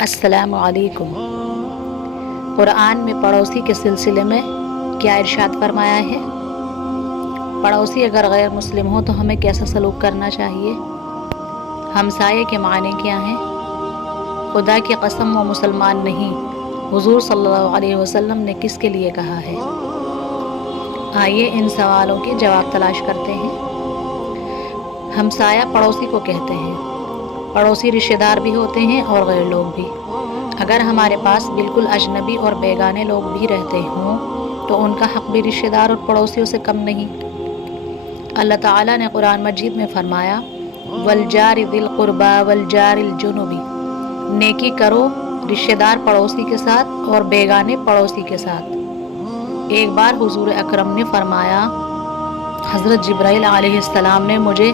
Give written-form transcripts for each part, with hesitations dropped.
السلام علیکم۔ قرآن میں پڑوسی کے سلسلے میں کیا ارشاد فرمایا ہے؟ پڑوسی اگر غیر مسلم ہو تو ہمیں کیسا سلوک کرنا چاہیے؟ ہمسائے کے معنی کیا ہیں؟ خدا کی قسم وہ مسلمان نہیں، حضور صلی اللہ علیہ وسلم نے کس کے لیے کہا ہے؟ آئیے ان سوالوں کے جواب تلاش کرتے ہیں۔ ہمسایہ پڑوسی کو کہتے ہیں۔ پڑوسی رشتہ دار بھی ہوتے ہیں اور غیر لوگ بھی۔ اگر ہمارے پاس بالکل اجنبی اور بیگانے لوگ بھی رہتے ہوں تو ان کا حق بھی رشتہ دار اور پڑوسیوں سے کم نہیں۔ اللہ تعالیٰ نے قرآن مجید میں فرمایا وَالْجَارِ ذِي الْقُرْبَى وَالْجَارِ الْجُنُبِ، نیکی کرو رشتہ دار پڑوسی کے ساتھ اور بیگانے پڑوسی کے ساتھ۔ ایک بار حضور اکرم نے فرمایا، حضرت جبرائیل علیہ السلام نے مجھے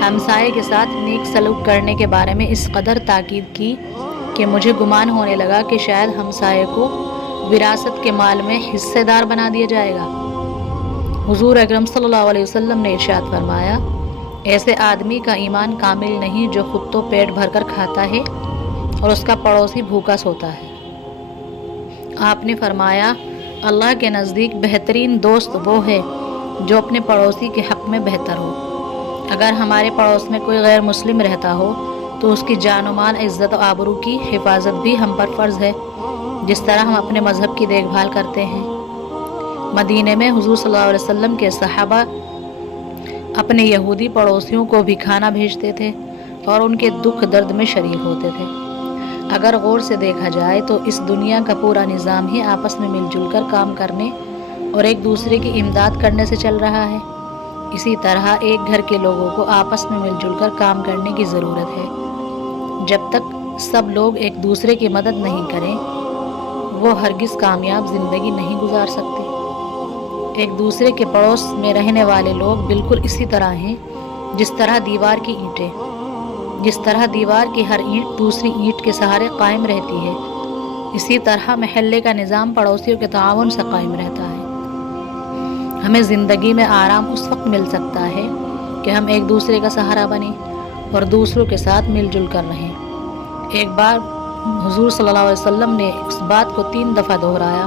ہمسائے کے ساتھ نیک سلوک کرنے کے بارے میں اس قدر تاکید کی کہ مجھے گمان ہونے لگا کہ شاید ہمسائے کو وراثت کے مال میں حصے دار بنا دیا جائے گا۔ حضور اکرم صلی اللہ علیہ وسلم نے ارشاد فرمایا، ایسے آدمی کا ایمان کامل نہیں جو خود تو پیٹ بھر کر کھاتا ہے اور اس کا پڑوسی بھوکا سوتا ہے۔ آپ نے فرمایا، اللہ کے نزدیک بہترین دوست وہ ہے جو اپنے پڑوسی کے حق میں بہتر ہو۔ اگر ہمارے پڑوس میں کوئی غیر مسلم رہتا ہو تو اس کی جان و مال، عزت و آبرو کی حفاظت بھی ہم پر فرض ہے، جس طرح ہم اپنے مذہب کی دیکھ بھال کرتے ہیں۔ مدینے میں حضور صلی اللہ علیہ وسلم کے صحابہ اپنے یہودی پڑوسیوں کو بھی کھانا بھیجتے تھے اور ان کے دکھ درد میں شریک ہوتے تھے۔ اگر غور سے دیکھا جائے تو اس دنیا کا پورا نظام ہی آپس میں مل جل کر کام کرنے اور ایک دوسرے کی امداد کرنے سے چل رہا ہے۔ اسی طرح ایک گھر کے لوگوں کو آپس میں مل جل کر کام کرنے کی ضرورت ہے۔ جب تک سب لوگ ایک دوسرے کی مدد نہیں کریں وہ ہرگز کامیاب زندگی نہیں گزار سکتے۔ ایک دوسرے کے پڑوس میں رہنے والے لوگ بالکل اسی طرح ہیں جس طرح دیوار کی اینٹیں، جس طرح دیوار کی ہر اینٹ دوسری اینٹ کے سہارے قائم رہتی ہے، اسی طرح محلے کا نظام پڑوسیوں کے تعاون سے قائم رہتا ہے۔ ہمیں زندگی میں آرام اس وقت مل سکتا ہے کہ ہم ایک دوسرے کا سہارا بنیں اور دوسروں کے ساتھ مل جل کر رہیں۔ ایک بار حضور صلی اللہ علیہ وسلم نے اس بات کو 3 دفعہ دہرایا،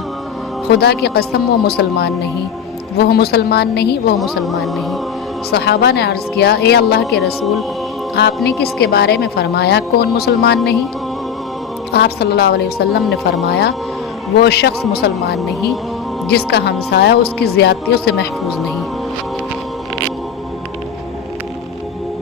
خدا کی قسم وہ مسلمان نہیں، وہ مسلمان نہیں، وہ مسلمان نہیں۔ صحابہ نے عرض کیا، اے اللہ کے رسول، آپ نے کس کے بارے میں فرمایا کون مسلمان نہیں؟ آپ صلی اللہ علیہ وسلم نے فرمایا، وہ شخص مسلمان نہیں جس کا ہمسایہ اس کی زیادتیوں سے محفوظ نہیں۔